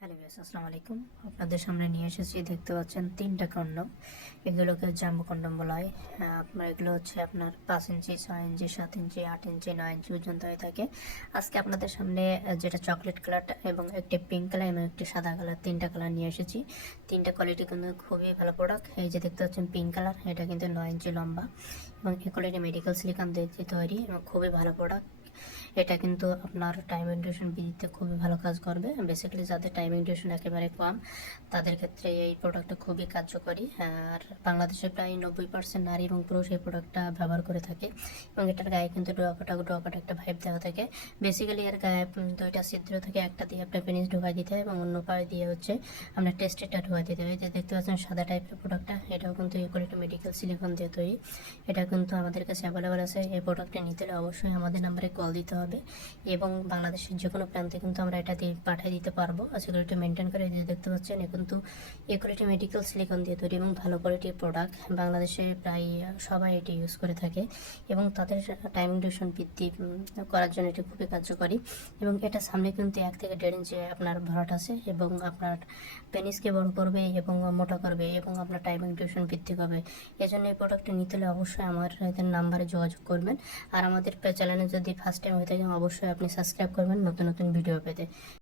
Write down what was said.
Hello viewers, আসসালামু আলাইকুম। আপনাদের সামনে নিয়ে এসেছি, দেখতে পাচ্ছেন 3টা কন্ডম। এগুলোকে জাম্বো কন্ডম বলা হয়। আপনার এগুলো হচ্ছে আপনার 5 ইঞ্চি, 6 ইঞ্চি, 7 ইঞ্চি, 8 ইঞ্চি, 9 ইঞ্চি পর্যন্ত হয়ে থাকে। আজকে আপনাদের সামনে যেটা চকলেট কালার এবং একটি পিঙ্ক কালার এবং একটি সাদা কালার, 3টা কালার নিয়ে এসেছি। 3টা কোয়ালিটি কিন্তু খুবই ভালো প্রোডাক্ট। এই যে দেখতে পাচ্ছেন পিঙ্ক কালার, এটা কিন্তু 9 ইঞ্চি লম্বা এবং এই কোয়ালিটি মেডিকেল সিলিকন দিয়ে তৈরি এবং খুবই ভালো প্রোডাক্ট। এটা কিন্তু আপনার টাইমিং ডিউরেশন বৃদ্ধিতে খুবই ভালো কাজ করবে। বেসিক্যালি যাদের টাইমিং ডিউরেশন একেবারে কম, তাদের ক্ষেত্রে এই প্রোডাক্টটা খুবই কার্যকরী। আর বাংলাদেশে প্রায় 90% নারী এবং পুরুষ এই প্রোডাক্টটা ব্যবহার করে থাকে এবং এটার গায়ে কিন্তু ডোয়াকাটা একটা ভাইব দেওয়া থাকে। বেসিক্যালি এর গায়ে 2টা ছিদ্র থেকে একটা দিয়ে আপনার পেনিস ঢোকাই দিতে হয় এবং অন্য পায়ে দিয়ে হচ্ছে আপনার টেস্টেডটা ঢোকাই দিতে হয়। যে দেখতে পাচ্ছেন সাদা টাইপের প্রোডাক্টটা, এটাও কিন্তু একটা মেডিকেল সিলিকন দিয়ে তৈরি। এটা কিন্তু আমাদের কাছে অ্যাভেলেবেল আছে। এই প্রোডাক্টটা নিতে হলে অবশ্যই আমাদের নাম্বারে কল দিতে হবে এবং বাংলাদেশের যে কোনো প্রান্তে কিন্তু আমরা এটা দিয়ে পাঠিয়ে দিতে পারবো। সিকিউরিটি মেনটেন করে যে দেখতে পাচ্ছেন, এ কিন্তু ইকুয়ালিটি মেডিকেল সিলিকন দিয়ে তৈরি এবং ভালো কোয়ালিটির প্রোডাক্ট। বাংলাদেশে প্রায় সবাই এটি ইউজ করে থাকে এবং তাদের টাইম ডিউরেশন বৃদ্ধি করার জন্য এটি খুবই কার্যকরী। এবং এটা সামনে কিন্তু 1 থেকে 1.5 ইঞ্চি আপনার ভরাট আছে এবং আপনার পেনিসকে বড় করবে এবং মোটা করবে এবং আপনার টাইমিং ডিউরেশন বৃদ্ধি করবে। এজন্য এই প্রোডাক্টটি নিতে হলে অবশ্যই আমার নাম্বারে যোগাযোগ করবেন। আর আমাদের চ্যানেলে যদি ফার্স্ট টাইম হয়ে থাকে, অবশ্যই আপনি সাবস্ক্রাইব করবেন নতুন নতুন ভিডিও পেতে।